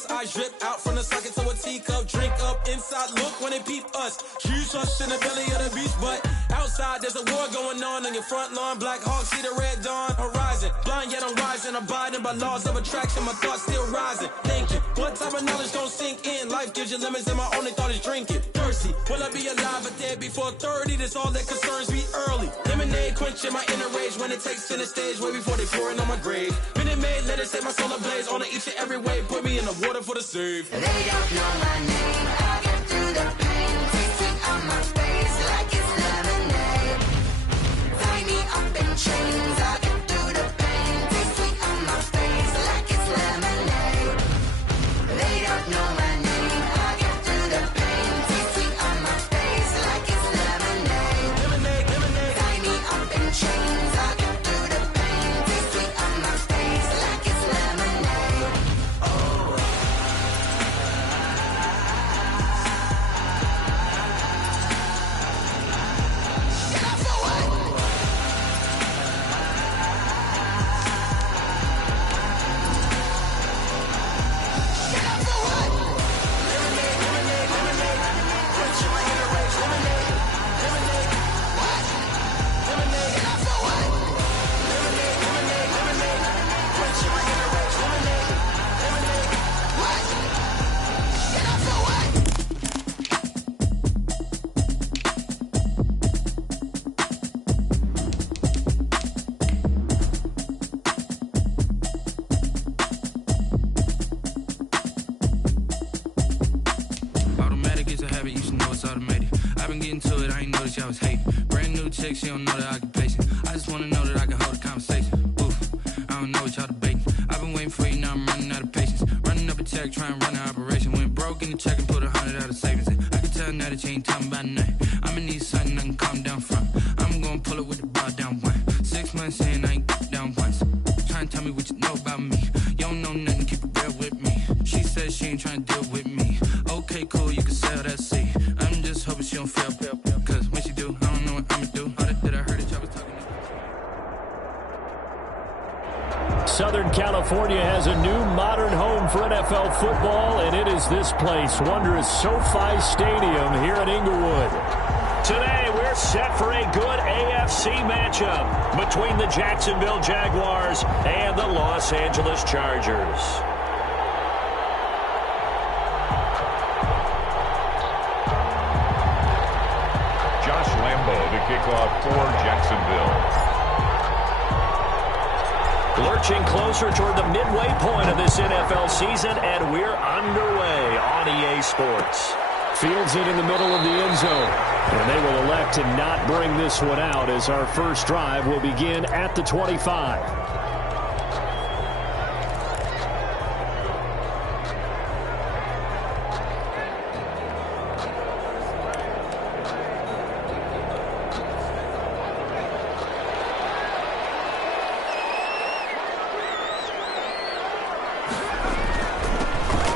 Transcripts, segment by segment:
us. Eyes drip out from the socket to a teacup. Drink up inside, look when they peep us. Choose us in the belly of the beast, but outside there's a war going on your front lawn. Black Hawk, see the red dawn horizon. Blind yet I'm rising, abiding by laws of attraction. My thoughts still rising. Thinking, what type of knowledge don't sink in? Life gives you limits and my only thought is drinking. Thirsty, will I be alive or dead before 30? That's all that concerns me early. Lemonade quenching my inner rage when it takes center stage way before they pour it on my grave. Minute Maid, let it set my soul ablaze on each and every way. Put me in the water for the save. They don't know my name. I get through the pain. Tasting on my face like it's lemonade. Tie me up in chains. I get through the pain. Tasting on my face like it's lemonade. They don't know my name. I get through the pain. Tasting on my face like it's lemonade. Lemonade, lemonade. Tie me up in chains. I get through the pain. Tasting on my face like it's lemonade. Automatic is a habit, you should know it's automated. I've been getting to it, I ain't noticed y'all was hating. Brand new chick, she don't know the occupation. I just wanna know that I can hold a conversation. Oof, I don't know what y'all debating. I've been waiting for you, now I'm running out of patience. Running up a check, trying to run an operation. Went broke in the check and put 100 out of savings in. I can tell now that you ain't talking about nothing. I'ma need something I can calm down from. I'm gonna pull it with the bar down one. 6 months in, I ain't down once. Trying to tell me what you know about me. You don't know nothing, keep it real with me. She says she ain't trying to deal with me. Okay, cool, you can sell that seat. I'm just hoping she don't fail. Cause when she do, I don't know what I'ma do. All that I heard that y'all was talking to. Southern California has a new modern home for NFL football, and it is this place, wondrous SoFi Stadium here in Inglewood. Today, we're set for a good AFC matchup between the Jacksonville Jaguars and the Los Angeles Chargers. Josh Lambo to kick off for Jacksonville. Lurching closer toward the midway point of this NFL season, and we're underway on EA Sports. Fields it in the middle of the end zone. And they will elect to not bring this one out as our first drive will begin at the 25.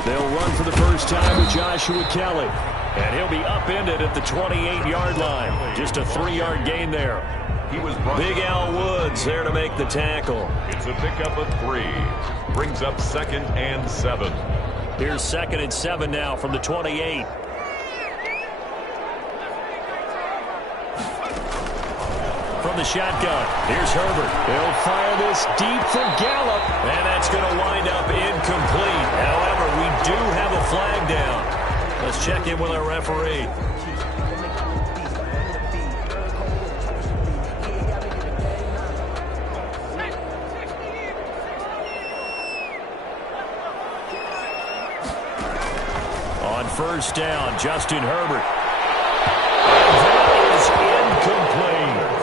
They'll run for the first time with Joshua Kelly. And he'll be upended at the 28-yard line. Just a 3-yard gain there. Big Al Woods there to make the tackle. It's a pickup of 3. Brings up 2nd and 7. Here's 2nd and 7 now from the 28. From the shotgun, here's Herbert. They'll fire this deep for Gallup. And that's going to wind up incomplete. However, we do have a flag down. Let's check in with our referee. On first down, Justin Herbert. And that is incomplete.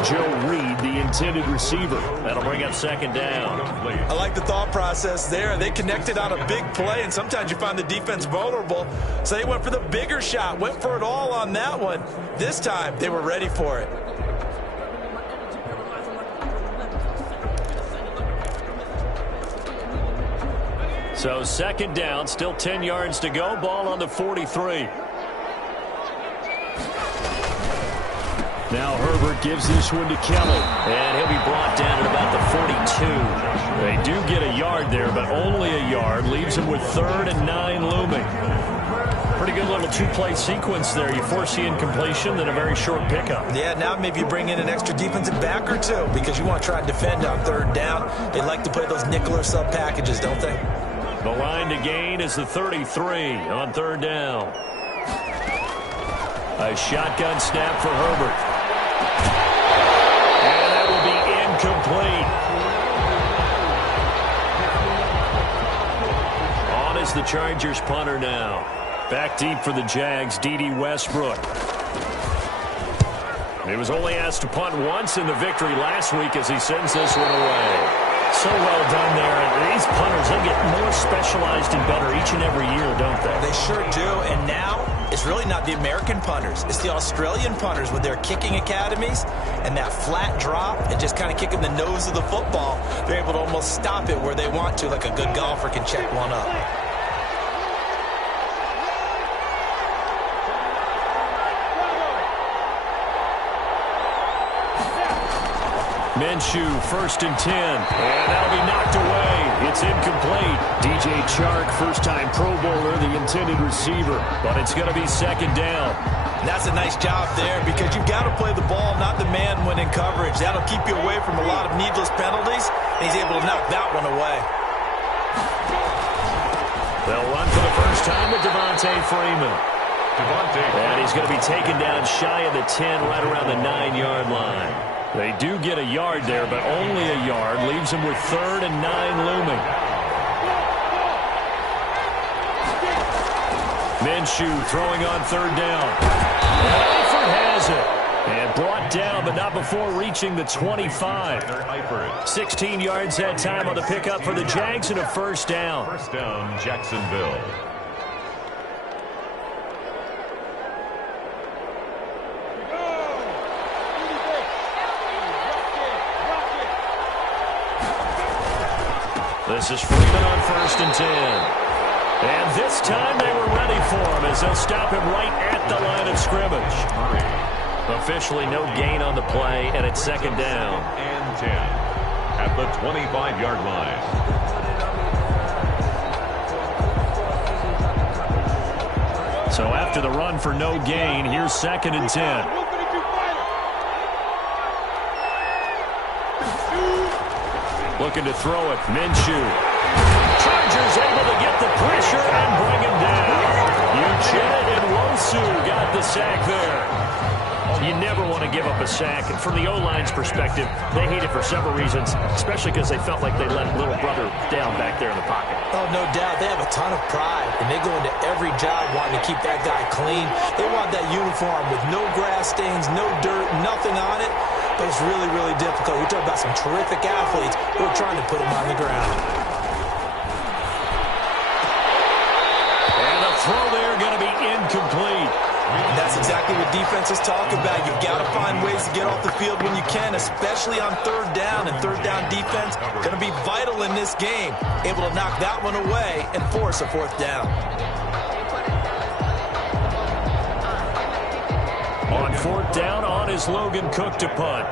Joe Reed, the intended receiver. That'll bring up 2nd down. I like the thought process there. They connected on a big play, and sometimes you find the defense vulnerable. So they went for the bigger shot, went for it all on that one. This time, they were ready for it. So 2nd down, still 10 yards to go. Ball on the 43. Now Herbert gives this one to Kelly. And he'll be brought down at about the 42. They do get a yard there, but only a yard. Leaves him with 3rd and 9 looming. Pretty good little two-play sequence there. You force the incompletion, then a very short pickup. Yeah, now maybe you bring in an extra defensive back or two because you want to try and defend on 3rd down. They like to play those nickel or sub packages, don't they? The line to gain is the 33 on 3rd down. A shotgun snap for Herbert. And that will be incomplete. On is the Chargers punter now. Back deep for the Jags, D.D. Westbrook. He was only asked to punt once in the victory last week as he sends this one away. So well done there. And these punters, they get more specialized and better each and every year, don't they? They sure do. And now it's really not the American punters. It's the Australian punters with their kicking academies and that flat drop and just kind of kicking the nose of the football. They're able to almost stop it where they want to, like a good golfer can check one up. Minshew, 1st and 10. And that'll be knocked away. It's incomplete. DJ Chark, first-time Pro Bowler, the intended receiver. But it's going to be 2nd down. And that's a nice job there because you've got to play the ball, not the man when in coverage. That'll keep you away from a lot of needless penalties, and he's able to knock that one away. They'll run for the first time with Devontae Freeman. And he's going to be taken down shy of the 10, right around the 9-yard line. They do get a yard there, but only a yard. Leaves them with 3rd and 9 looming. Minshew throwing on 3rd down. And Eifert has it. And brought down, but not before reaching the 25. 16 yards that time on the pickup for the Jags and a 1st down. 1st down, Jacksonville. This is Freeman on 1st and 10. And this time they were ready for him as they'll stop him right at the line of scrimmage. Officially no gain on the play, and it's 2nd down. And 10 at the 25-yard line. So after the run for no gain, here's 2nd and 10. Looking to throw it. Minshew. Chargers able to get the pressure and bring him down. Uchenna and Wosu got the sack there. You never want to give up a sack. And from the O-line's perspective, they hate it for several reasons, especially because they felt like they let little brother down back there in the pocket. Oh, no doubt. They have a ton of pride, and they go into every job wanting to keep that guy clean. They want that uniform with no grass stains, no dirt, nothing on it. But it's really, really difficult. You're talking about some terrific athletes who are trying to put him on the ground. And the throw there going to be incomplete. And that's exactly what defenses talk about. You've got to find ways to get off the field when you can, especially on 3rd down. And 3rd down defense going to be vital in this game. Able to knock that one away and force a 4th down. On 4th down, on is Logan Cook to punt.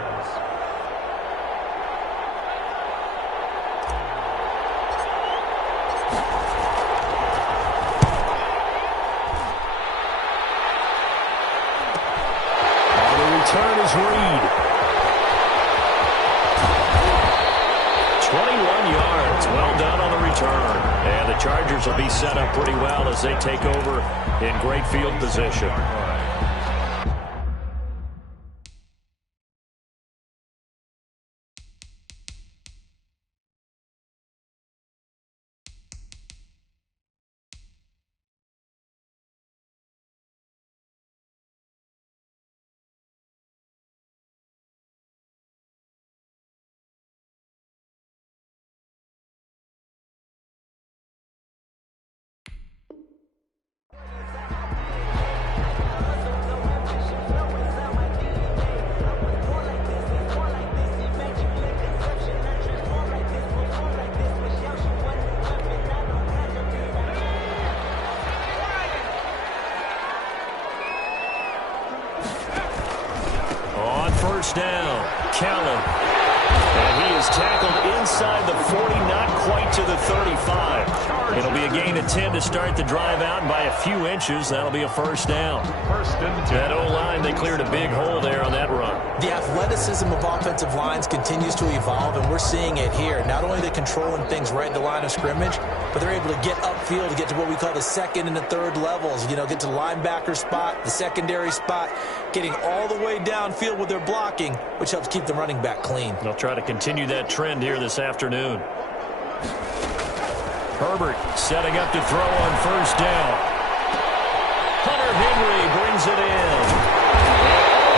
Return is Reed. 21 yards. Well done on the return. And the Chargers will be set up pretty well as they take over in great field position. first down. Kelly. And he is tackled inside the 40, not quite to the 35. It'll be a gain of 10 to start the drive out, and by a few inches, that'll be a first down. That O-line, they cleared a big hole there on that run. The athleticism of offensive lines continues to evolve, and we're seeing it here. Not only are they controlling things right at the line of scrimmage, but they're able to get upfield to get to what we call the second and the third levels. You know, get to the linebacker spot, the secondary spot, getting all the way downfield with their blocking, which helps keep the running back clean. They'll try to continue that trend here this afternoon. Herbert setting up to throw on first down. Hunter Henry brings it in.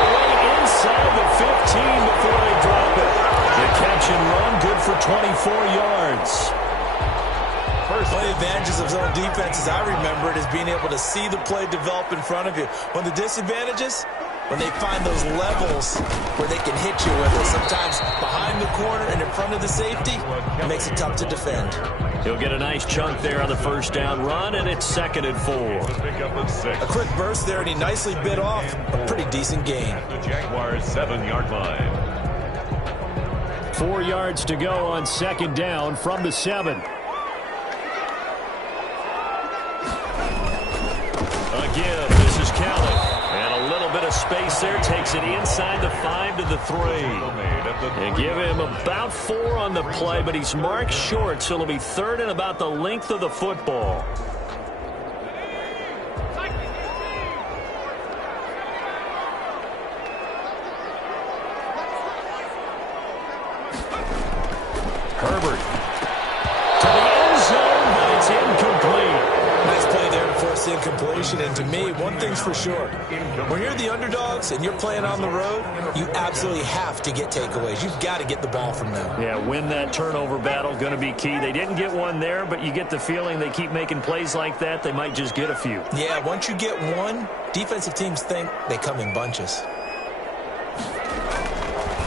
All the way inside the 15 before they drop it. The catch and run, good for 24 yards. One of the advantages of zone defense, as I remember it, is being able to see the play develop in front of you. One of the disadvantages, when they find those levels where they can hit you with it, sometimes behind the corner and in front of the safety, it makes it tough to defend. He'll get a nice chunk there on the first down run, and it's 2nd and 4. A quick burst there, and he nicely bit off a pretty decent gain. The Jaguars' 7-yard line. 4 yards to go on 2nd down from the 7. Again, this is Kelly. And a little bit of space there. Takes it inside the 5 to the 3. And give him about 4 on the play, but he's marked short, so it'll be 3rd and about the length of the football. Herbert to the end zone, but it's incomplete. Nice play there to force the incompletion. And to me, one thing's for sure. When you're the underdogs and you're playing on the road, you absolutely have to get takeaways. You've got to get the ball from them. Yeah, win that turnover battle, going to be key. They didn't get one there, but you get the feeling they keep making plays like that, they might just get a few. Yeah, once you get one, defensive teams think they come in bunches.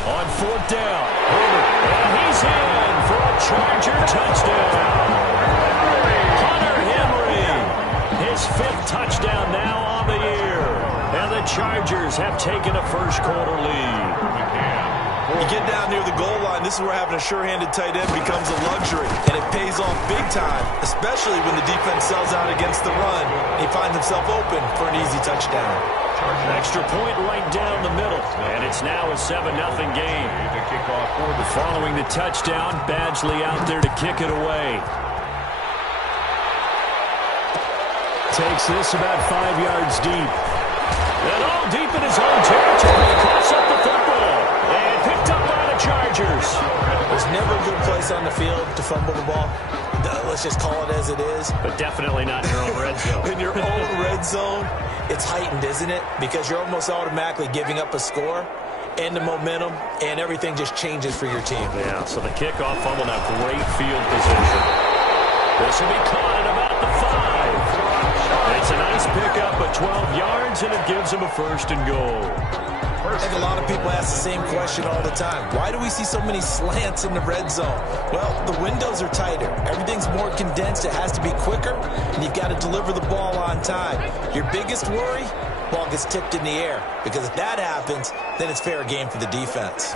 On 4th down, Herbert, and he's in for a Charger touchdown. Hunter Henry, his 5th touchdown now on the year. And the Chargers have taken a first-quarter lead. You get down near the goal line, this is where having a sure-handed tight end becomes a luxury, and it pays off big time, especially when the defense sells out against the run, and he finds himself open for an easy touchdown. Extra point right down the middle, and it's now a 7-0 game. Following the touchdown, Badgley out there to kick it away. Takes this about 5 yards deep. And all deep in his own territory, cuts up the football, and picked up by the Chargers. There's never a good place on the field to fumble the ball. Let's just call it as it is. But definitely not in your own red zone. In your own red zone, it's heightened, isn't it? Because you're almost automatically giving up a score and the momentum, and everything just changes for your team. Yeah, so the kickoff fumble, now great field position. This will be caught at about the 5. And it's a nice pickup of 12 yards, and it gives him a 1st and goal. I think a lot of people ask the same question all the time. Why do we see so many slants in the red zone? Well, the windows are tighter. Everything's more condensed. It has to be quicker, and you've got to deliver the ball on time. Your biggest worry? Ball gets tipped in the air, because if that happens, then it's fair game for the defense.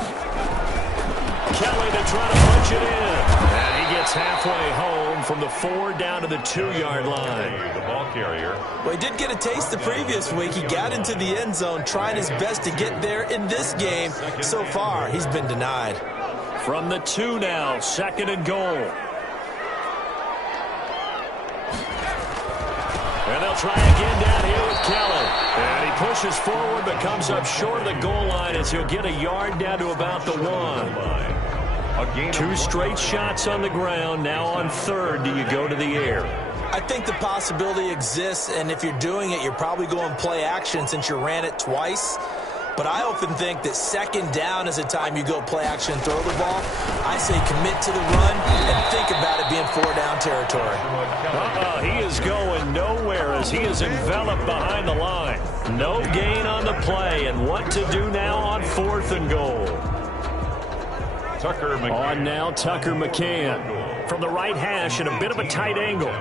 Kelly to try to punch it in. And he gets halfway home from the 4 down to the 2-yard line. The ball carrier. Well, he did get a taste the previous week. He got into the end zone, trying his best to get there in this game. So far, he's been denied. From the 2 now, 2nd and goal. And they'll try again down here with Kelly. And he pushes forward but comes up short of the goal line as he'll get a yard down to about the 1. 2 straight shots on the ground. Now on 3rd, do you go to the air? I think the possibility exists, and if you're doing it, you're probably going play action since you ran it twice. But I often think that 2nd down is the time you go play action and throw the ball. I say commit to the run and think about it being 4-down territory. He is going nowhere as he is enveloped behind the line. No gain on the play, and what to do now on 4th and goal. Tucker McCann. On now, Tucker McCann. From the right hash and a bit of a tight angle.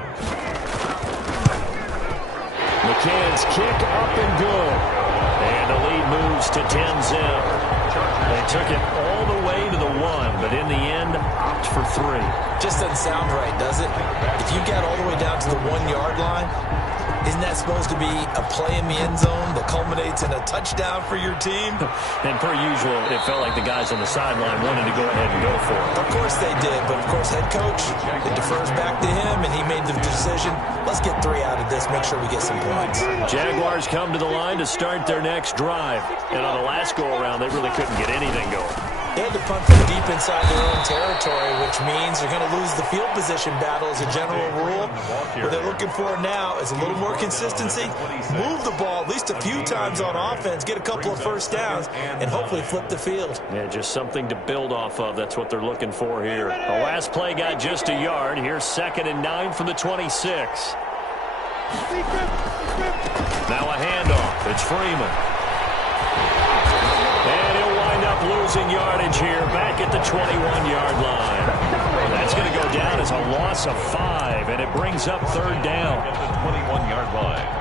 McCann's kick up and good. And And the lead moves to 10-zip. They took it all the way to the 1, but in the end, opt for 3. Just doesn't sound right, does it? If you got all the way down to the 1-yard line, isn't that supposed to be a play in the end zone that culminates in a touchdown for your team? And per usual, it felt like the guys on the sideline wanted to go ahead and go for it. Of course they did, but of course head coach, it defers back to him, and he made the decision, let's get 3 out of this, make sure we get some points. Jaguars come to the line to start their next drive. And on the last go-around, they really couldn't get anything going. They had to punt from deep inside their own territory, which means they're going to lose the field position battle as a general rule. What they're looking for now is a little more consistency, move the ball at least a few times on offense, get a couple of first downs, and hopefully flip the field. Yeah, just something to build off of. That's what they're looking for here. The last play got just a yard. Here's 2nd and 9 from the 26. Now a handoff. It's Freeman. And he'll wind up losing yardage here back at the 21-yard line. That's going to go down as a loss of 5, and it brings up 3rd down. At the 21-yard line.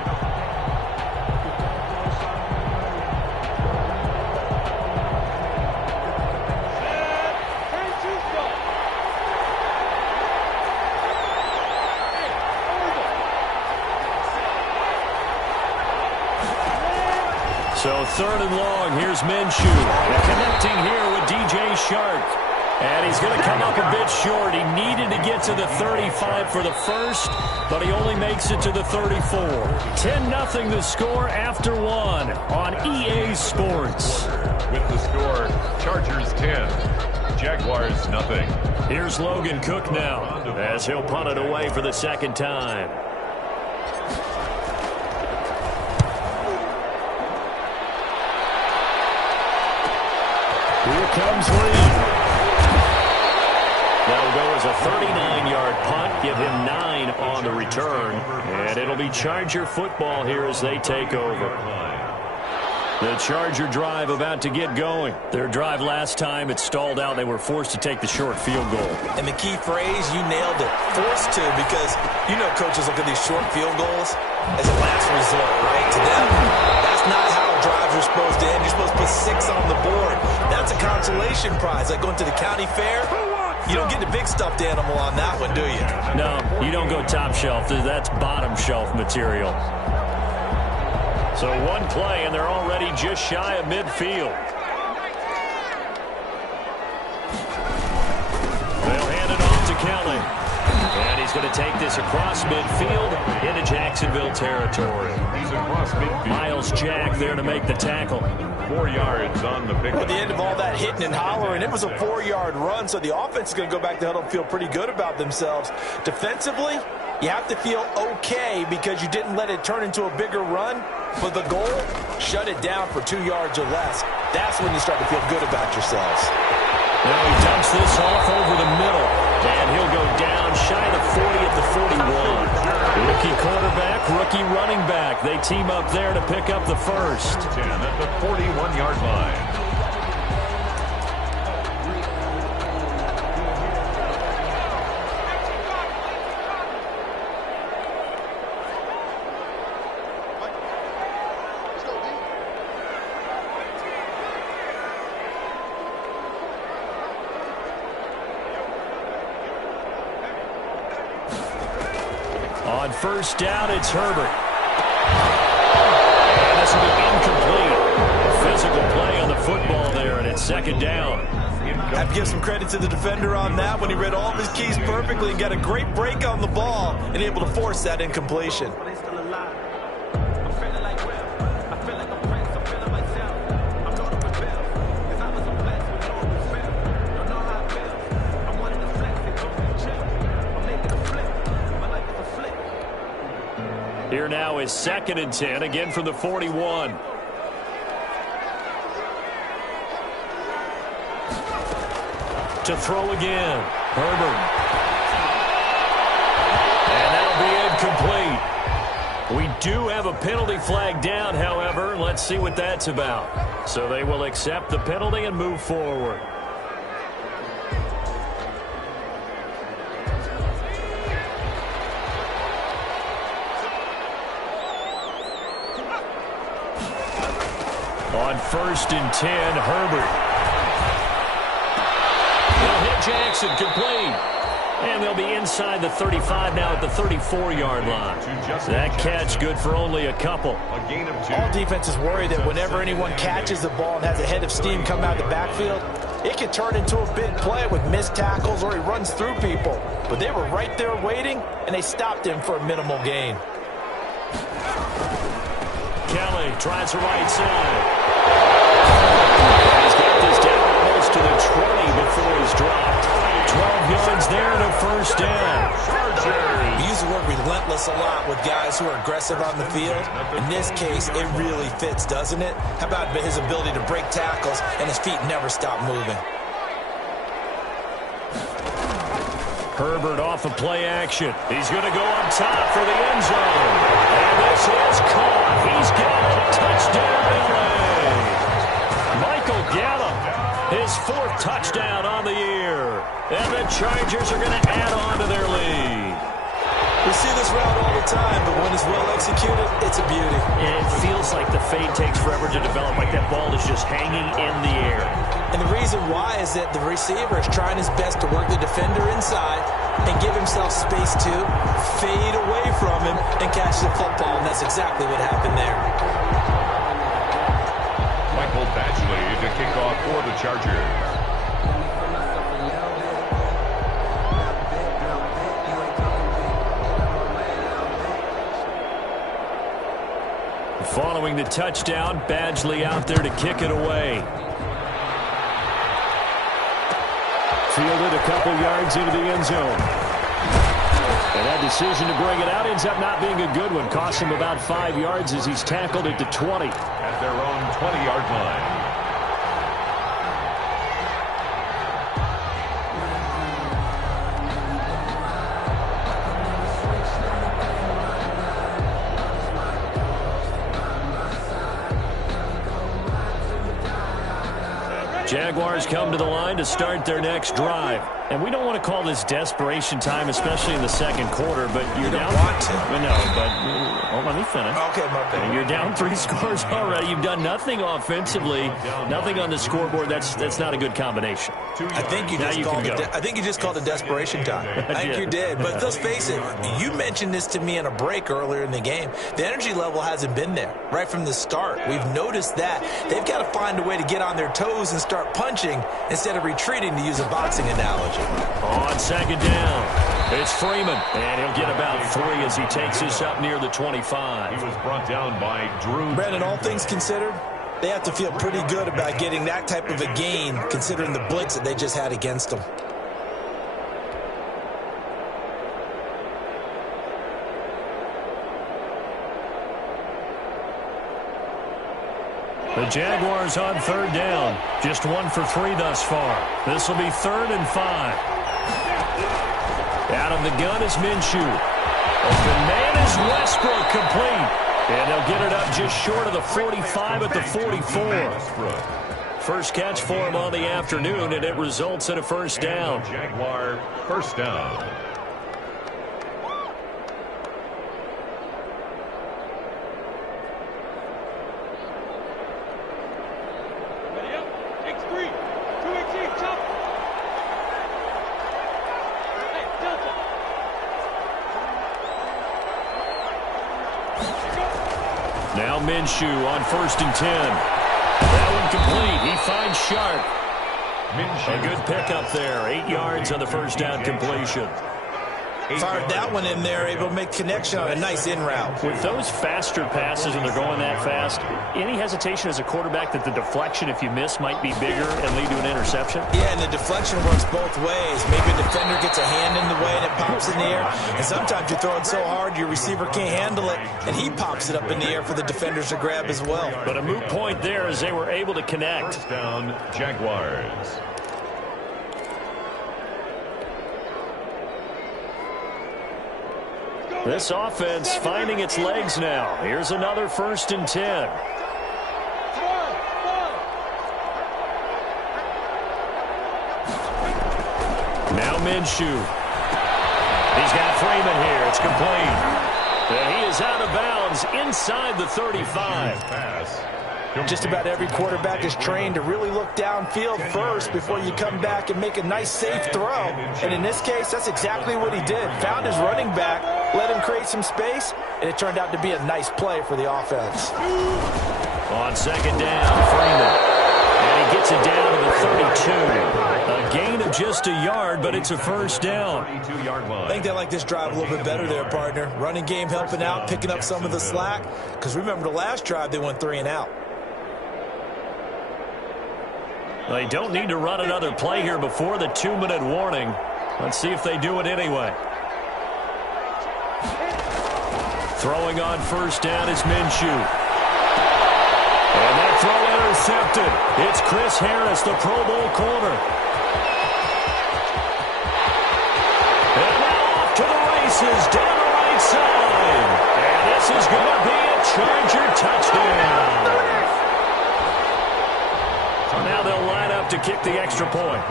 So 3rd and long, here's Minshew. Connecting here with DJ Shark. And he's going to come up a bit short. He needed to get to the 35 for the first, but he only makes it to the 34. 10-0 the score after 1 on EA Sports. With the score, Chargers 10, Jaguars 0. Here's Logan Cook now as he'll punt it away for the 2nd time. Here comes Lee. That'll go as a 39-yard punt, give him 9 on the return, and it'll be Charger football here as they take over. The Charger drive about to get going. Their drive last time, it stalled out. They were forced to take the short field goal. And the key phrase, you nailed it, forced to, because you know coaches look at these short field goals as a last resort, right? To them, that's not how drives are supposed to end. You're supposed to put 6 on the board. That's a consolation prize, like going to the county fair. You don't get the big stuffed animal on that one, do you? No, you don't go top shelf. That's bottom shelf material. So 1 play, and they're already just shy of midfield. They'll hand it off to Kelly. And he's going to take this across midfield into Jacksonville territory. He's across midfield. Miles Jack there to make the tackle. 4 yards on the pickup. At the end of all that hitting and hollering, it was a 4-yard run, so the offense is going to go back to huddle and feel pretty good about themselves. Defensively, you have to feel okay because you didn't let it turn into a bigger run. But the goal, shut it down for 2 yards or less. That's when you start to feel good about yourselves. Now he dumps this off over the middle. And he'll go down shy of the 40 at the 41. Rookie quarterback, rookie running back. They team up there to pick up the first. 10 at the 41-yard line. On first down, it's Herbert. And this will be incomplete. A physical play on the football there, and it's 2nd down. I have to give some credit to the defender on that when he read all of his keys perfectly and got a great break on the ball and able to force that incompletion. Here now is 2nd and 10, again from the 41. To throw again, Herbert. And that'll be incomplete. We do have a penalty flag down, however. Let's see what that's about. So they will accept the penalty and move forward. On 1st and 10, Herbert. They'll hit Jackson, complete. And they'll be inside the 35 now at the 34-yard line. That catch good for only a couple. All defenses worry that whenever anyone catches the ball and has a head of steam come out of the backfield, it can turn into a big play with missed tackles or he runs through people. But they were right there waiting, and they stopped him for a minimal gain. Kelly tries the right side. He's got this down almost to the 20 before he's dropped. 12 yards there and a first down. We use the word relentless a lot with guys who are aggressive on the field. In this case, it really fits, doesn't it? How about his ability to break tackles and his feet never stop moving? Herbert off of play action. He's going to go up top for the end zone. And this is caught. He's got a touchdown LA. Michael Gallup, his 4th touchdown on the year. And the Chargers are going to add on to their lead. We see this route all the time, but when it's well executed, it's a beauty. It feels like the fade takes forever to develop, like that ball is just hanging in the air. And the reason why is that the receiver is trying his best to work the defender inside and give himself space to fade away from him and catch the football, and that's exactly what happened there. Michael Badgley to kick off for the Chargers. Following the touchdown, Badgley out there to kick it away. Fielded a couple yards into the end zone. And that decision to bring it out ends up not being a good one. Cost him about 5 yards as he's tackled at the 20. At their own 20-yard line. Jaguars come to the line to start their next drive. And we don't want to call this desperation time, especially in the second quarter, but you're down. Want to. No, but let me finish. Okay, my bad. You're down 3 scores already. You've done nothing offensively, nothing on the scoreboard. That's not a good combination. I think you just called it desperation time. I think you did. But let's face it, you mentioned this to me in a break earlier in the game. The energy level hasn't been there right from the start. We've noticed that. They've got to find a way to get on their toes and start punching instead of retreating, to use a boxing analogy. On second down, it's Freeman, and he'll get about 3 as he takes this up near the 25. He was brought down by Drew. Brandon, all things considered, they have to feel pretty good about getting that type of a gain, considering the blitz that they just had against them. The Jaguars on third down. Just 1 for 3 thus far. This will be 3rd and 5. Out of the gun is Minshew. Open man is Westbrook, complete. And they'll get it up just short of the 45 at the 44. First catch for him on the afternoon, and it results in a first down. Jaguar first down. Now Minshew on 1st and 10. That one complete. He finds Sharp. A good pickup there. 8 yards on the first down completion. Fired that one in there, able to make connection on a nice in route. With those faster passes and they're going that fast, any hesitation as a quarterback that the deflection, if you miss, might be bigger and lead to an interception? Yeah, and the deflection works both ways. Maybe a defender gets a hand in the way and it pops in the air. And sometimes you throw it so hard your receiver can't handle it, and he pops it up in the air for the defenders to grab as well. But a moot point there as they were able to connect. First down, Jaguars. This offense finding its legs now. Here's another 1st and 10. Now Minshew. He's got Freeman here. It's complete. And he is out of bounds inside the 35. Pass Just about every quarterback is trained to really look downfield first before you come back and make a nice, safe throw. And in this case, that's exactly what he did. Found his running back, let him create some space, and it turned out to be a nice play for the offense. On second down, Freeman. And he gets it down to the 32. A gain of just a yard, but it's a first down. I think they like this drive a little bit better there, partner. Running game helping out, picking up some of the slack. Because remember, the last drive, they went 3 and out. They don't need to run another play here before the 2-minute warning. Let's see if they do it anyway. Throwing on first down is Minshew. And that throw intercepted. It's Chris Harris, the Pro Bowl corner. And now off to the races down the right side. And this is going to be a Charger touchdown. So now they'll line up to kick the extra point.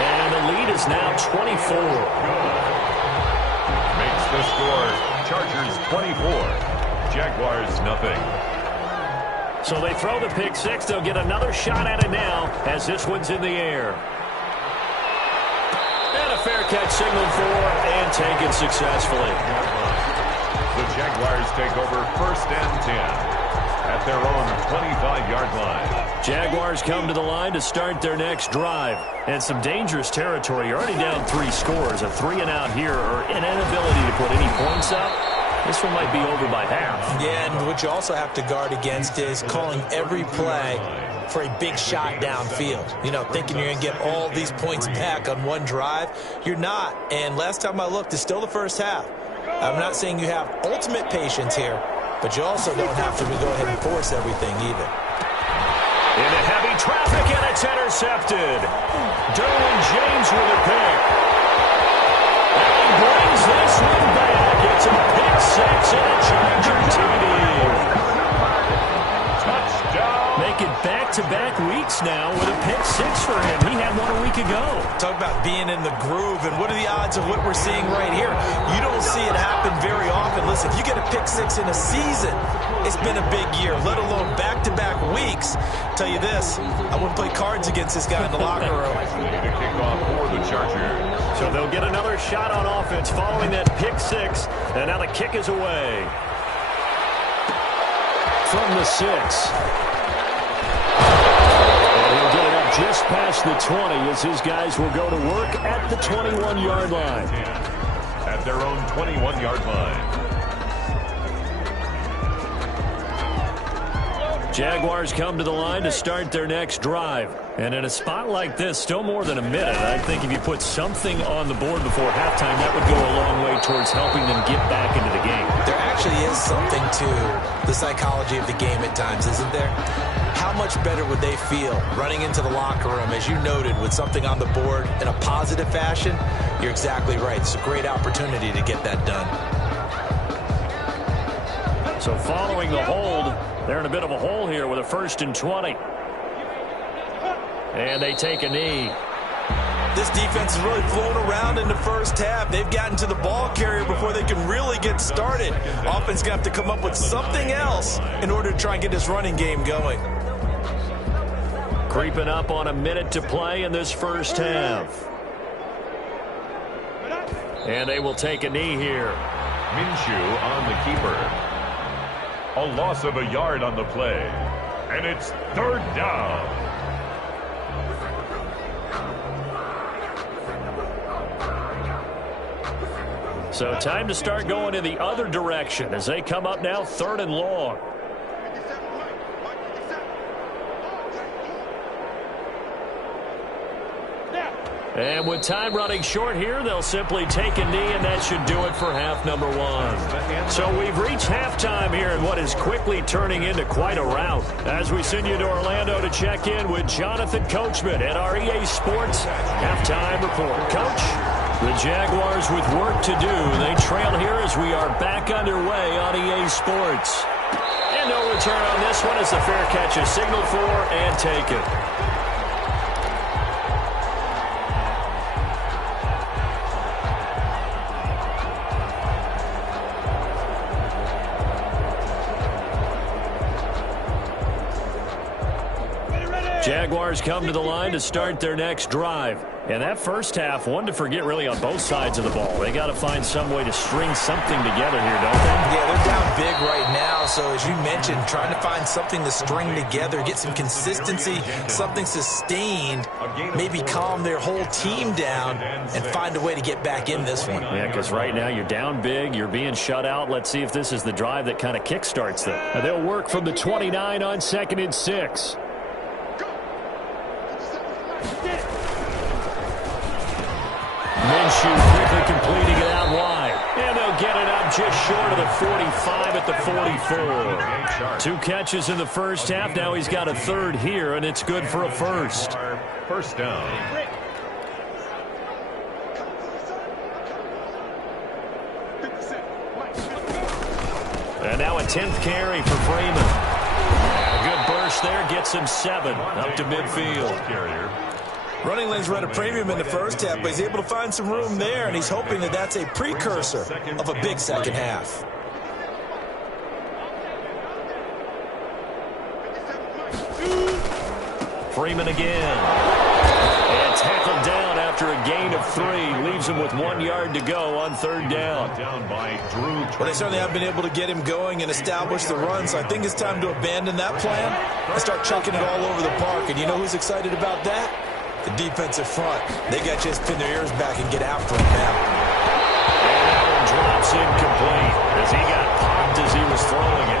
And the lead is now 24. Makes the score. Chargers 24, Jaguars nothing. So they throw the pick six. They'll get another shot at it now as this one's in the air. And a fair catch signaled for and taken successfully. The Jaguars take over first and 10 at their own 25-yard line. Jaguars come to the line to start their next drive. And some dangerous territory. You're already down 3 scores. A 3-and-out here or an inability to put any points up. This one might be over by half. Yeah, and what you also have to guard against is calling every play for a big shot downfield. You know, thinking you're going to get all these points back on one drive. You're not. And last time I looked, it's still the first half. I'm not saying you have ultimate patience here, but you also don't have to go ahead and force everything either. Into heavy traffic, and it's intercepted. Derwin James with a pick. And he brings this one back. It's a pick six and a Charger TD. Touchdown. Make it back-to-back weeks now with a pick six for him. He had one a week ago. Talk about being in the groove, and what are the odds of what we're seeing right here? You don't see it happen very often. Listen, if you get a pick six in a season, it's been a big year, let alone back-to-back weeks. Tell you this, I wouldn't play cards against this guy in the locker room. The kickoff for the Chargers. So they'll get another shot on offense following that pick six, and now the kick is away. From the 6. And he'll get it up just past the 20 as his guys will go to work at the 21-yard line. At their own 21-yard line. Jaguars come to the line to start their next drive. And in a spot like this, still more than a minute, I think if you put something on the board before halftime, that would go a long way towards helping them get back into the game. There actually is something to the psychology of the game at times, isn't there? How much better would they feel running into the locker room, as you noted, with something on the board in a positive fashion? You're exactly right. It's a great opportunity to get that done. So following the hold, they're in a bit of a hole here with a 1st and 20. And they take a knee. This defense is really flown around in the first half. They've gotten to the ball carrier before they can really get started. Offense going to have to come up with something else in order to try and get this running game going. Creeping up on a minute to play in this first half. And they will take a knee here. Minshew on the keeper. A loss of a yard on the play. And it's 3rd down. So time to start going in the other direction as they come up now 3rd and long. And with time running short here, they'll simply take a knee, and that should do it for half number 1. So we've reached halftime here in what is quickly turning into quite a rout. As we send you to Orlando to check in with Jonathan Coachman at our EA Sports Halftime Report. Coach, the Jaguars with work to do. They trail here as we are back underway on EA Sports. And no return on this one as the fair catch is signaled for and taken. Jaguars come to the line to start their next drive. And that first half, one to forget really on both sides of the ball. They got to find some way to string something together here, don't they? Yeah, they're down big right now. So as you mentioned, trying to find something to string together, get some consistency, something sustained, maybe calm their whole team down and find a way to get back in this one. Yeah, because right now you're down big, you're being shut out. Let's see if this is the drive that kind of kickstarts them. And they'll work from the 29 on 2nd and 6. Minshew quickly completing it out wide. And they'll get it up just short of the 45 at the 44. 2 catches in the first half. Now he's got a third here, and it's good for a first. First down. And now a 10th carry for Freeman. A good burst there, gets him 7 up to midfield. Running lanes were at a premium in the first half, but he's able to find some room there, and he's hoping that that's a precursor of a big second half. Freeman again. And tackled down after a gain of 3. Leaves him with 1 yard to go on 3rd down. Well, they certainly have been able to get him going and establish the run, so I think it's time to abandon that plan and start chucking it all over the park. And you know who's excited about that? The defensive front. They got to just pin their ears back and get after him now. And that one drops incomplete as he got popped as he was throwing it.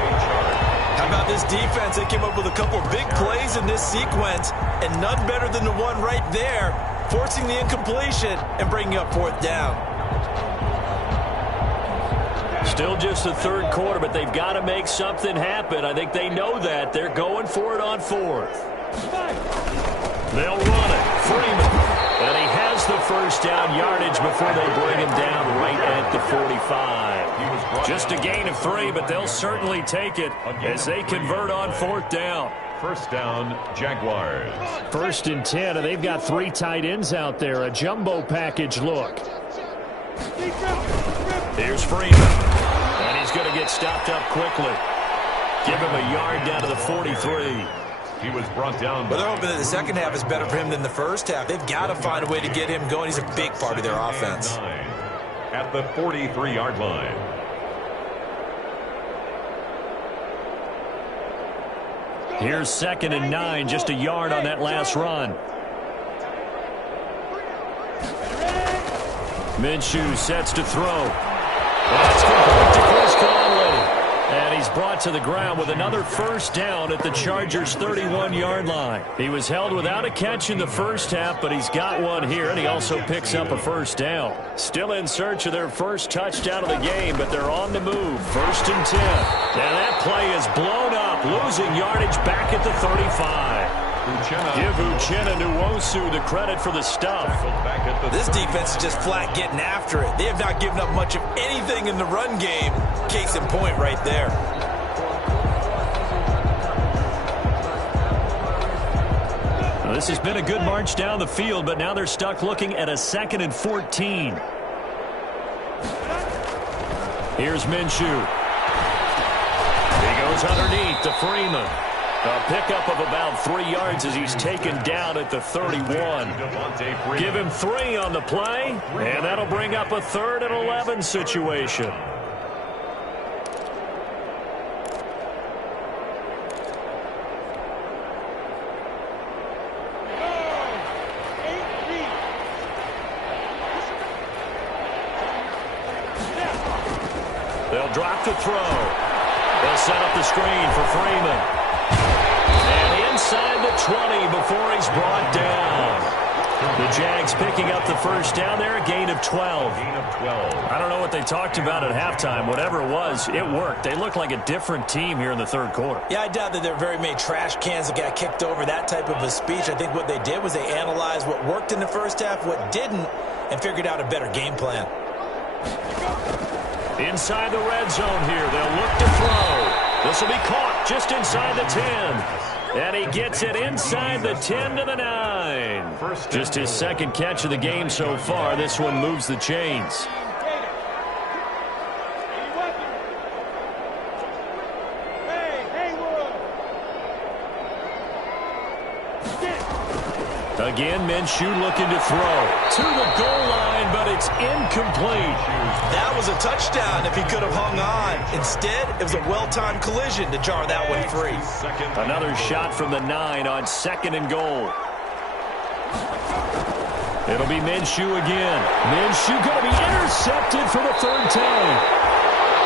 How about this defense? They came up with a couple big plays in this sequence, and none better than the one right there, forcing the incompletion and bringing up 4th down. Still just the 3rd quarter, but they've got to make something happen. I think they know that. They're going for it on 4th. They'll run it. Freeman. And he has the first down yardage before they bring him down right at the 45. Just a gain of 3, but they'll certainly take it as they convert on 4th down. First down, Jaguars. 1st and 10, and they've got 3 tight ends out there. A jumbo package look. Here's Freeman. And he's going to get stopped up quickly. Give him a yard down to the 43. He was brought down. But they're hoping that the second half is better for him than the first half. They've got to find a way to get him going. He's a big part of their offense. At the 43-yard line. Here's 2nd and 9, just a yard on that last run. Minshew sets to throw. That's complete to Chris Conley. And he's brought to the ground with another first down at the Chargers' 31-yard line. He was held without a catch in the first half, but he's got one here, and he also picks up a first down. Still in search of their first touchdown of the game, but they're on the move. 1st and 10. And that play is blown up, losing yardage back at the 35. Give Uchenna Nwosu the credit for the stuff. This defense is just flat getting after it. They have not given up much of anything in the run game. Case in point right there. Now, this has been a good march down the field, but now they're stuck looking at a 2nd and 14. Here's Minshew. He goes underneath to Freeman. A pickup of about 3 yards as he's taken down at the 31. Give him 3 on the play, and that'll bring up a 3rd and 11 situation. They'll drop the throw. They'll set up the screen for Freeman. And inside the 20 before he's brought down. The Jags picking up the first down there, a gain of 12. I don't know what they talked about at halftime. Whatever it was, it worked. They look like a different team here in the 3rd quarter. Yeah, I doubt that there are very many trash cans that got kicked over, that type of a speech. I think what they did was they analyzed what worked in the first half, what didn't, and figured out a better game plan. Inside the red zone here, they'll look to throw. This will be caught just inside the 10. And he gets it inside the 10 to the 9. Just his 2nd catch of the game so far. This one moves the chains. Again, Minshew looking to throw to the goal line, but it's incomplete. That was a touchdown if he could have hung on. Instead, it was a well-timed collision to jar that one free. Another shot from the 9 on 2nd and goal. It'll be Minshew again. Minshew going to be intercepted for the 3rd time.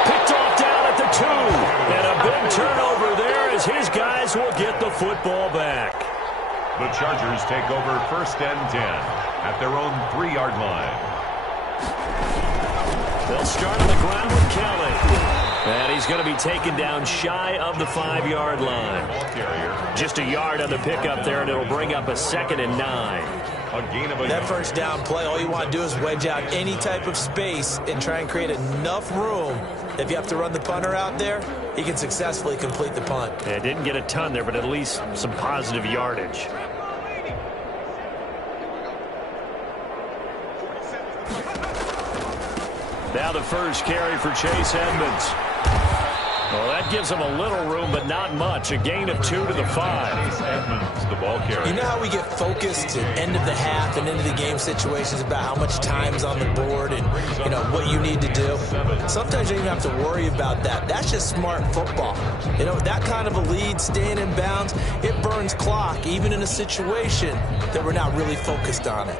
Picked off down at the 2. And a big turnover there as his guys will get the football back. The Chargers take over 1st and 10 at their own 3-yard line. They'll start on the ground with Kelly. And he's going to be taken down shy of the 5-yard line. Just a yard on the pickup there, and it'll bring up a 2nd and 9. That first down play, all you want to do is wedge out any type of space and try and create enough room. If you have to run the punter out there, he can successfully complete the punt. Yeah, didn't get a ton there, but at least some positive yardage. Now the first carry for Chase Edmonds. Well, that gives him a little room, but not much. A gain of 2 to the 5. Edmonds, the ball carrier. You know how we get focused at end of the half and into the game situations about how much time's on the board and, you know, what you need to do? Sometimes you don't even have to worry about that. That's just smart football. You know, that kind of a lead, staying in bounds, it burns clock, even in a situation that we're not really focused on it.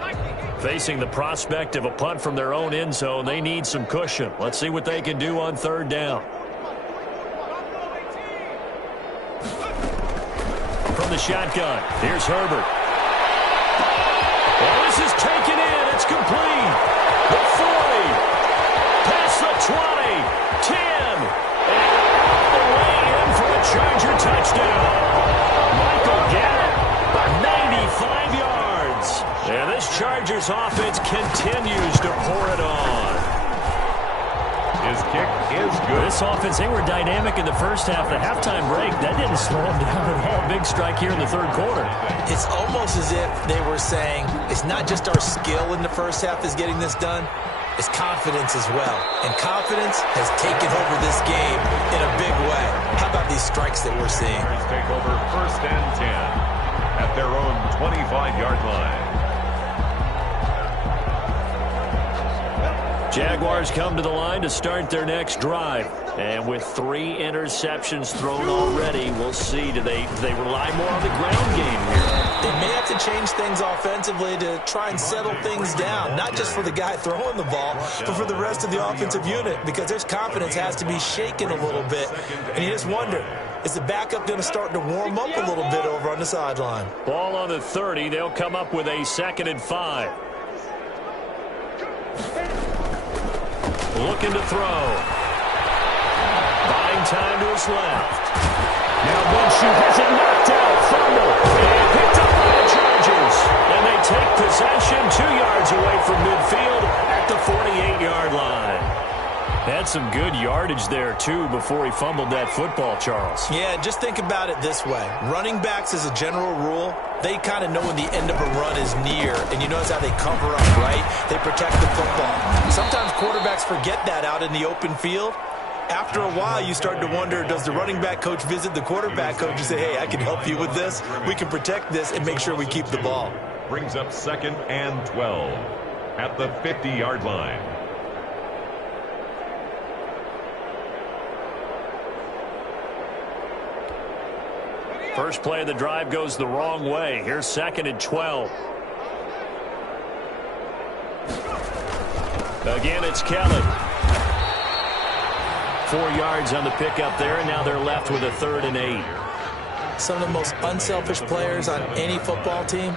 Facing the prospect of a punt from their own end zone, they need some cushion. Let's see what they can do on 3rd down. From the shotgun, here's Herbert. Well, this is taken in. It's complete. The 40. Past the 20. 10. And all the way in for a Charger touchdown. Michael Gallup, 95 yards. And this Chargers offense continues to pour it on. His kick is good. This offense, they were dynamic in the first half. The halftime break, that didn't slow them down at all. Big strike here in the 3rd quarter. It's almost as if they were saying, it's not just our skill in the first half that's getting this done, it's confidence as well. And confidence has taken over this game in a big way. How about these strikes that we're seeing? Take over 1st and 10 at their own 25-yard line. Jaguars come to the line to start their next drive. And with 3 interceptions thrown already, we'll see. Do they rely more on the ground game here? They may have to change things offensively to try and settle things down, not just for the guy throwing the ball, but for the rest of the offensive unit, because their confidence has to be shaken a little bit. And you just wonder, is the backup going to start to warm up a little bit over on the sideline? Ball on the 30. They'll come up with a 2nd and 5. Looking to throw. Buying time to his left. Now Minshew has it knocked out. Fumble. And picked up by the Chargers. And they take possession 2 yards away from midfield at the 48-yard line. Had some good yardage there, too, before he fumbled that football, Charles. Yeah, just think about it this way. Running backs, as a general rule, they kind of know when the end of a run is near, and you notice how they cover up, right? They protect the football. Sometimes quarterbacks forget that out in the open field. After a while, you start to wonder, does the running back coach visit the quarterback coach and say, hey, I can help you with this. We can protect this and make sure we keep the ball. Brings up 2nd and 12 at the 50-yard line. First play of the drive goes the wrong way. Here's 2nd and 12. Again, it's Kelly. 4 yards on the pickup there, and now they're left with a 3rd and 8. Some of the most unselfish players on any football team,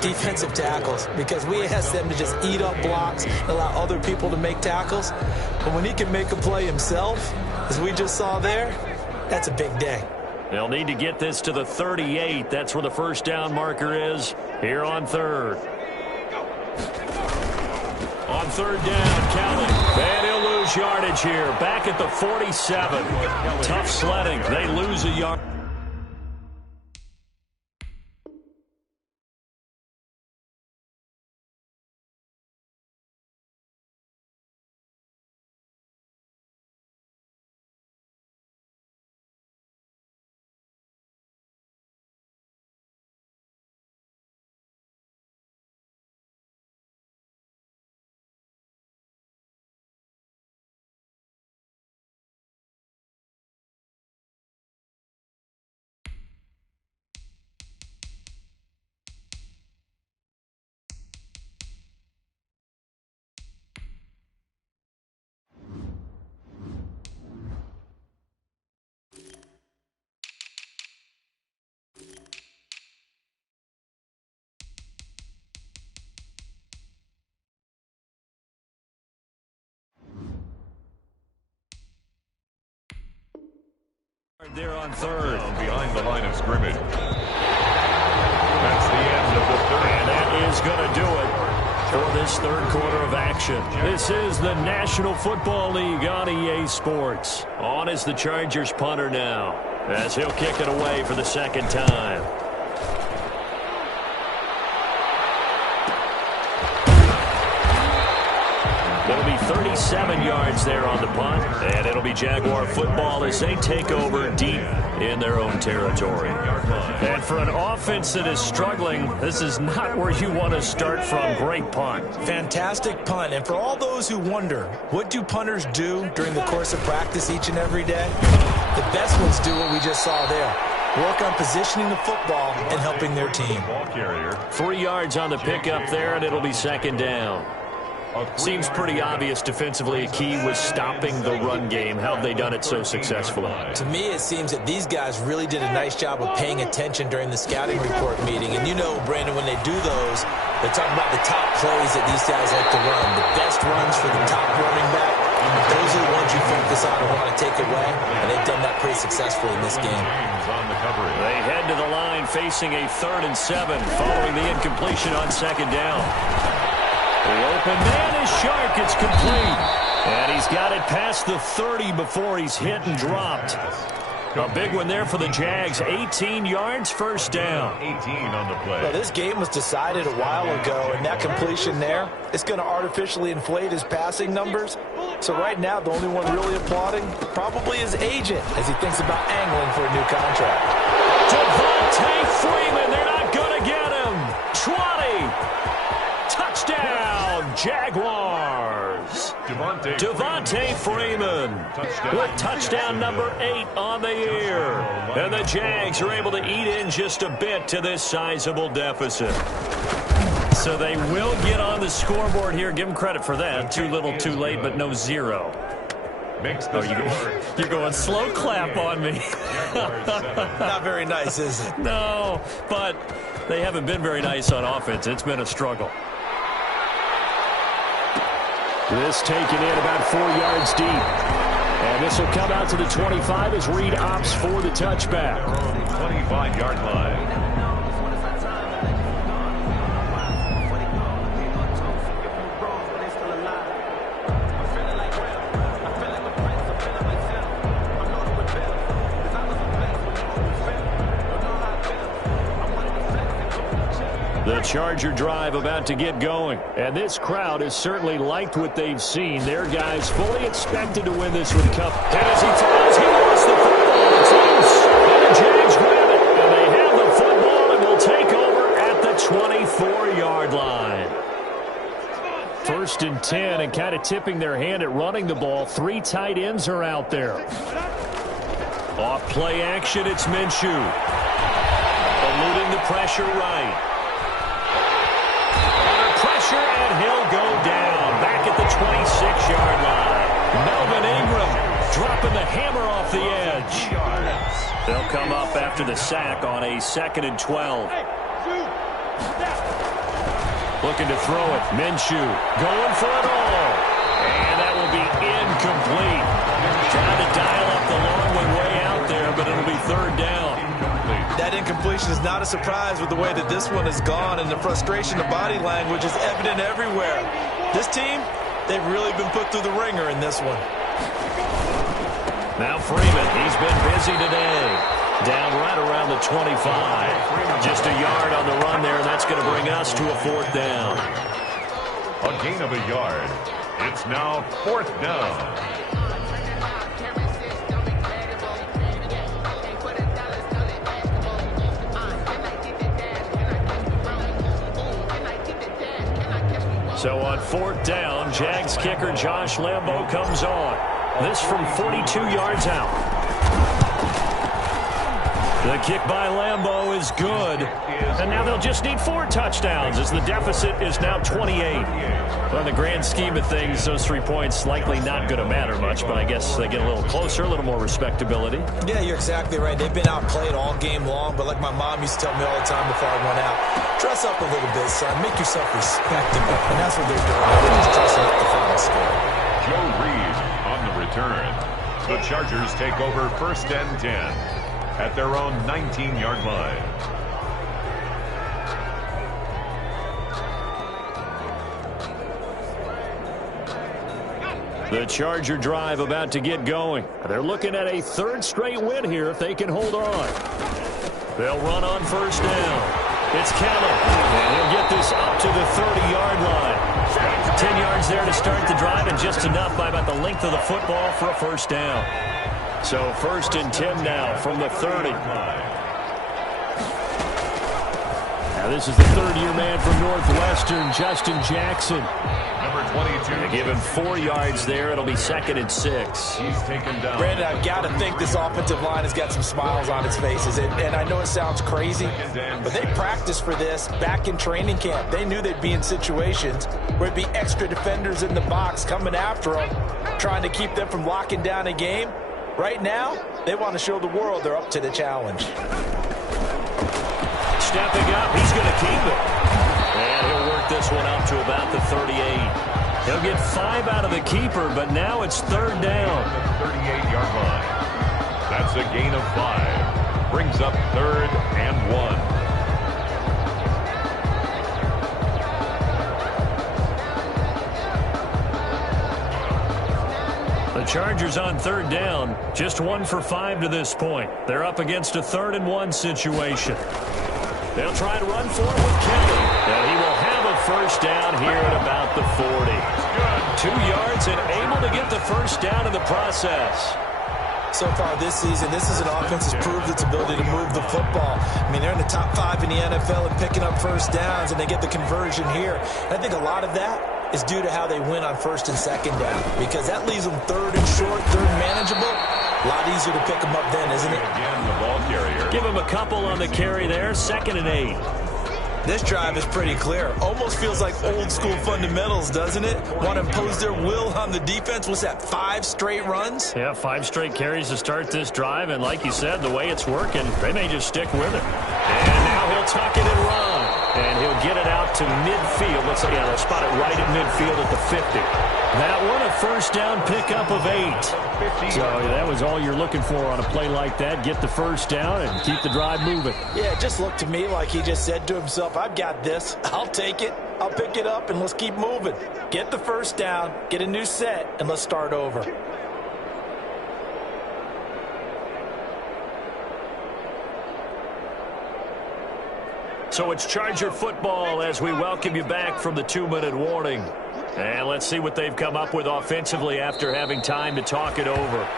defensive tackles, because we ask them to just eat up blocks and allow other people to make tackles. But when he can make a play himself, as we just saw there, that's a big day. They'll need to get this to the 38. That's where the first down marker is here on 3rd. On 3rd down, Kelly. And he'll lose yardage here. Back at the 47. Tough sledding. They lose a yard. There on third. Behind the line of scrimmage. That's the end of the third. And that is going to do it for this third quarter of action. This is the National Football League on EA Sports. On is the Chargers punter now, as he'll kick it away for the second time. It'll be 37 yards there on the punt, and it'll be Jaguar football as they take over deep in their own territory. And for an offense that is struggling, this is not where you want to start from. Great punt. Fantastic punt. And for all those who wonder, what do punters do during the course of practice each and every day? The best ones do what we just saw there. Work on positioning the football and helping their team. 3 yards on the pickup there, and it'll be second down. Seems pretty obvious defensively. A key was stopping the run game. How have they done it so successfully? To me, it seems that these guys really did a nice job of paying attention during the scouting report meeting. And you know, Brandon, when they do those, they talk about the top plays that these guys like to run. The best runs for the top running back. Those are the ones you focus on and want to take away. And they've done that pretty successfully in this game. They head to the line facing a 3rd and 7 following the incompletion on second down. The open man is Shark. It's complete. And he's got it past the 30 before he's hit and dropped. A big one there for the Jags. 18 yards, first down. 18 on the play. Well, this game was decided a while ago, and that completion there is going to artificially inflate his passing numbers. So right now, the only one really applauding probably his agent as he thinks about angling for a new contract. Devontae Freeman, they're not going to get him. 20. Touchdown, Jaguars. Devontae Freeman with touchdown number 8 on the year. And the Jags are able to eat in just a bit to this sizable deficit. So they will get on the scoreboard here. Give them credit for that. Too little, too late, but no 0. You're going slow clap on me. Not very nice, is it? No, but they haven't been very nice on offense. It's been a struggle. This taken in about 4 yards deep. And this will come out to the 25 as Reed opts for the touchback. 25-yard line. The Charger drive about to get going. And this crowd has certainly liked what they've seen. Their guys fully expected to win this one cup. And as he throws, he lost the football. It's loose. And the Jags grab it. And they have the football and will take over at the 24-yard line. 1st and 10, and kind of tipping their hand at running the ball. 3 tight ends are out there. Off play action, it's Minshew. Eluding the pressure right. And he'll go down back at the 26-yard line. Melvin Ingram dropping the hammer off the edge. They'll come up after the sack on a 2nd and 12. Looking to throw it. Minshew going for it all. And that will be incomplete. Trying to dial up the long one way out there, but it'll be 3rd down. That incompletion is not a surprise with the way that this one has gone, and the frustration, the body language is evident everywhere. This team, they've really been put through the ringer in this one. Now Freeman, he's been busy today. Down right around the 25. Just a yard on the run there, and that's going to bring us to a 4th down. A gain of a yard. It's now 4th down. So on 4th down, Jags kicker Josh Lambo comes on. This from 42 yards out. The kick by Lambo is good. And now they'll just need 4 touchdowns as the deficit is now 28. Well, in the grand scheme of things, those 3 points likely not going to matter much, but I guess they get a little closer, a little more respectability. Yeah, you're exactly right. They've been outplayed all game long, but like my mom used to tell me all the time before I went out, dress up a little bit, son. Make yourself respectable. And that's what they're doing. They're just dressing up the final score. Joe Reed on the return. The Chargers take over 1st and 10 at their own 19-yard line. The Charger drive about to get going. They're looking at a 3rd straight win here if they can hold on. They'll run on 1st down. It's Kelly, and he'll get this up to the 30-yard line. 10 yards there to start the drive, and just enough by about the length of the football for a 1st down. So 1st and 10 now from the 30. Now this is the 3rd-year man from Northwestern, Justin Jackson. Number 22. They give him 4 yards there. It'll be 2nd and 6. He's taken down. Brandon, I've got to think this offensive line has got some smiles on its faces. And I know it sounds crazy, but they practiced for this back in training camp. They knew they'd be in situations where it'd be extra defenders in the box coming after them, trying to keep them from locking down a game. Right now, they want to show the world they're up to the challenge. Stepping up, he's going to keep it. And he'll work this one up to about the 38. He'll get 5 out of the keeper, but now it's 3rd down. The 38-yard line. That's a gain of 5. Brings up 3rd and 1. The Chargers on 3rd down, just 1 for 5 to this point. They're up against a 3rd and 1 situation. They'll try to run for it with Kelly. And he will have a 1st down here at about the 40. 2 yards and able to get the 1st down in the process. So far this season, this is an offense that's proved its ability to move the football. I mean, they're in the top 5 in the NFL and picking up 1st downs, and they get the conversion here. And I think a lot of that is due to how they win on 1st and 2nd down, because that leaves them 3rd and short, 3rd manageable. A lot easier to pick them up then, isn't it? Again, the ball carrier. Give him a couple on the carry there, 2nd and 8. This drive is pretty clear. Almost feels like old school fundamentals, doesn't it? Want to impose their will on the defense. What's that, 5 straight runs? Yeah, 5 straight carries to start this drive, and like you said, the way it's working, they may just stick with it. And now he'll tuck it and run. And he'll get it out to midfield. Let's see, they'll spot it right at midfield at the 50. That one, a 1st down pickup of 8. So that was all you're looking for on a play like that. Get the 1st down and keep the drive moving. Yeah, it just looked to me like he just said to himself, I've got this. I'll take it. I'll pick it up, and let's keep moving. Get the 1st down, get a new set, and let's start over. So it's Charger football as we welcome you back from the 2-minute warning. And let's see what they've come up with offensively after having time to talk it over.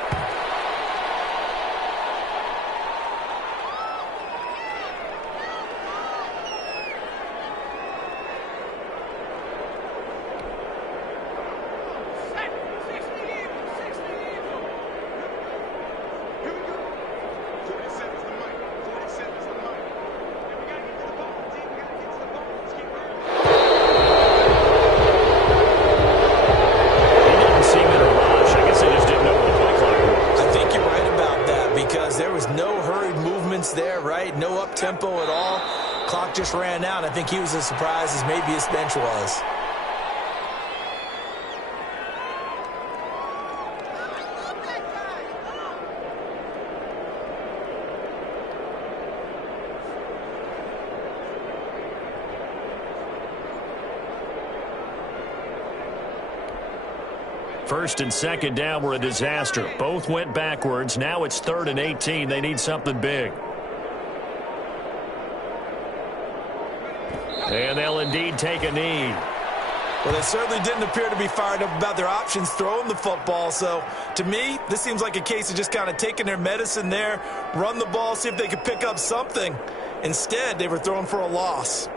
Tempo at all. Clock just ran out. I think he was as surprised as maybe his bench was. First and 2nd down were a disaster. Both went backwards. Now it's 3rd and 18. They need something big. And they'll indeed take a knee. Well, they certainly didn't appear to be fired up about their options throwing the football. So, to me, this seems like a case of just kind of taking their medicine there, run the ball, see if they could pick up something. Instead, they were throwing for a loss.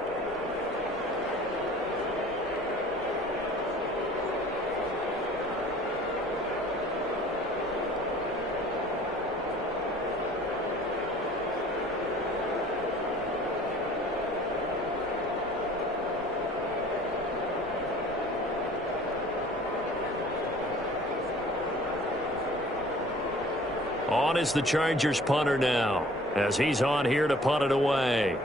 On is the Chargers punter now, as he's on here to punt it away.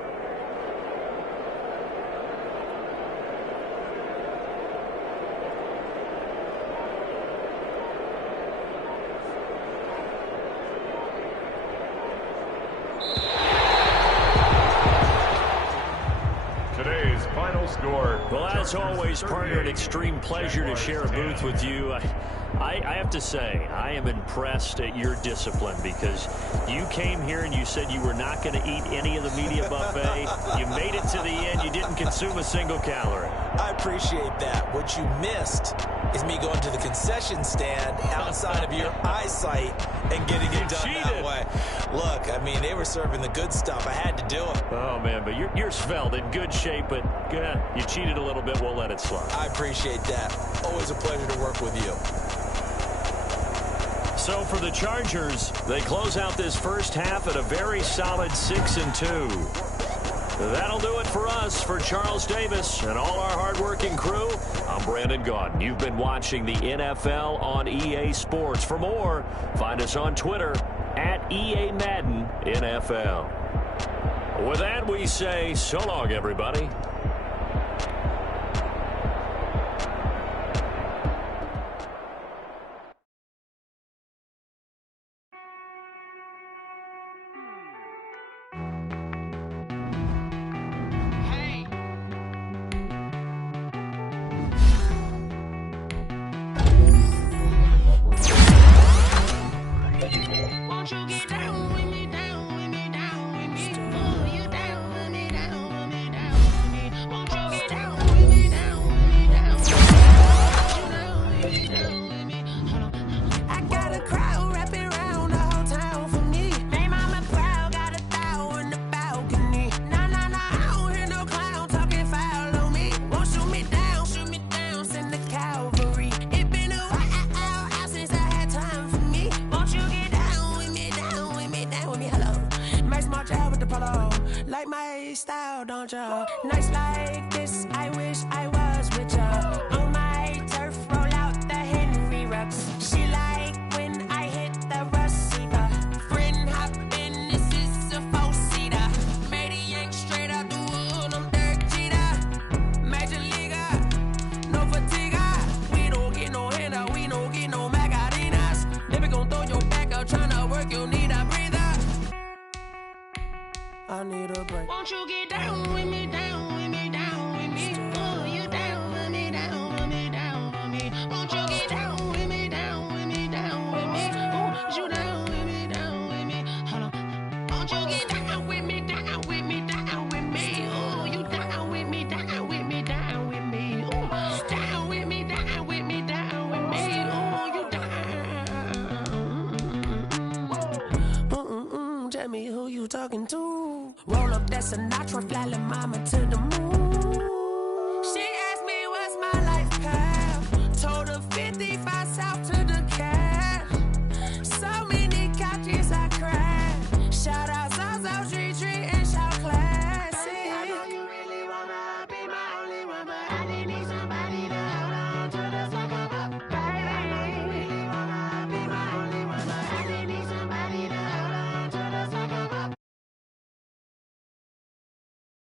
Well, as always, partner, an extreme pleasure to share a booth with you. I have to say, I am impressed at your discipline because you came here and you said you were not going to eat any of the media buffet. You made it to the end. You didn't consume a single calorie. I appreciate that. What you missed is me going to the concession stand outside of your eyesight and getting it done that way. Look, I mean, they were serving the good stuff. I had to do it. Oh, man, but you're svelte, in good shape, but you cheated a little bit. We'll let it slide. I appreciate that. Always a pleasure to work with you. So for the Chargers, they close out this first half at a very solid 6-2. That'll do it for us. For Charles Davis and all our hardworking crew, I'm Brandon Gaudin. You've been watching the NFL on EA Sports. For more, find us on Twitter at EA Madden NFL. With that, we say so long, everybody. Like my style, don't ya? Nights like this, I wish I was with ya. On my turf, roll out the Henry Rux. She like when I hit the receiver. Friend hop in, this is a four-seater. Made a yank straight out the wood, I'm Derek Jeter. Major leaguer, no fatigue. We don't get no handout, we don't get no Macarinas. Never gon' throw your back out, tryna work, you need a breather. I need a break. Won't you get down with me, down with me, down with me? Oh, you down with me, down with me, down with me. Won't you get down with me, down with me, down with me? Oh, you down with me, down with me? Hold on. Won't you get down with me, down with me, down with me? Oh, you down with me, down with me, down with me? Oh, down with me, down with me, down with me? Oh, you down. Tell me who you talking to. Roll up that Sinatra, fly mama to the moon.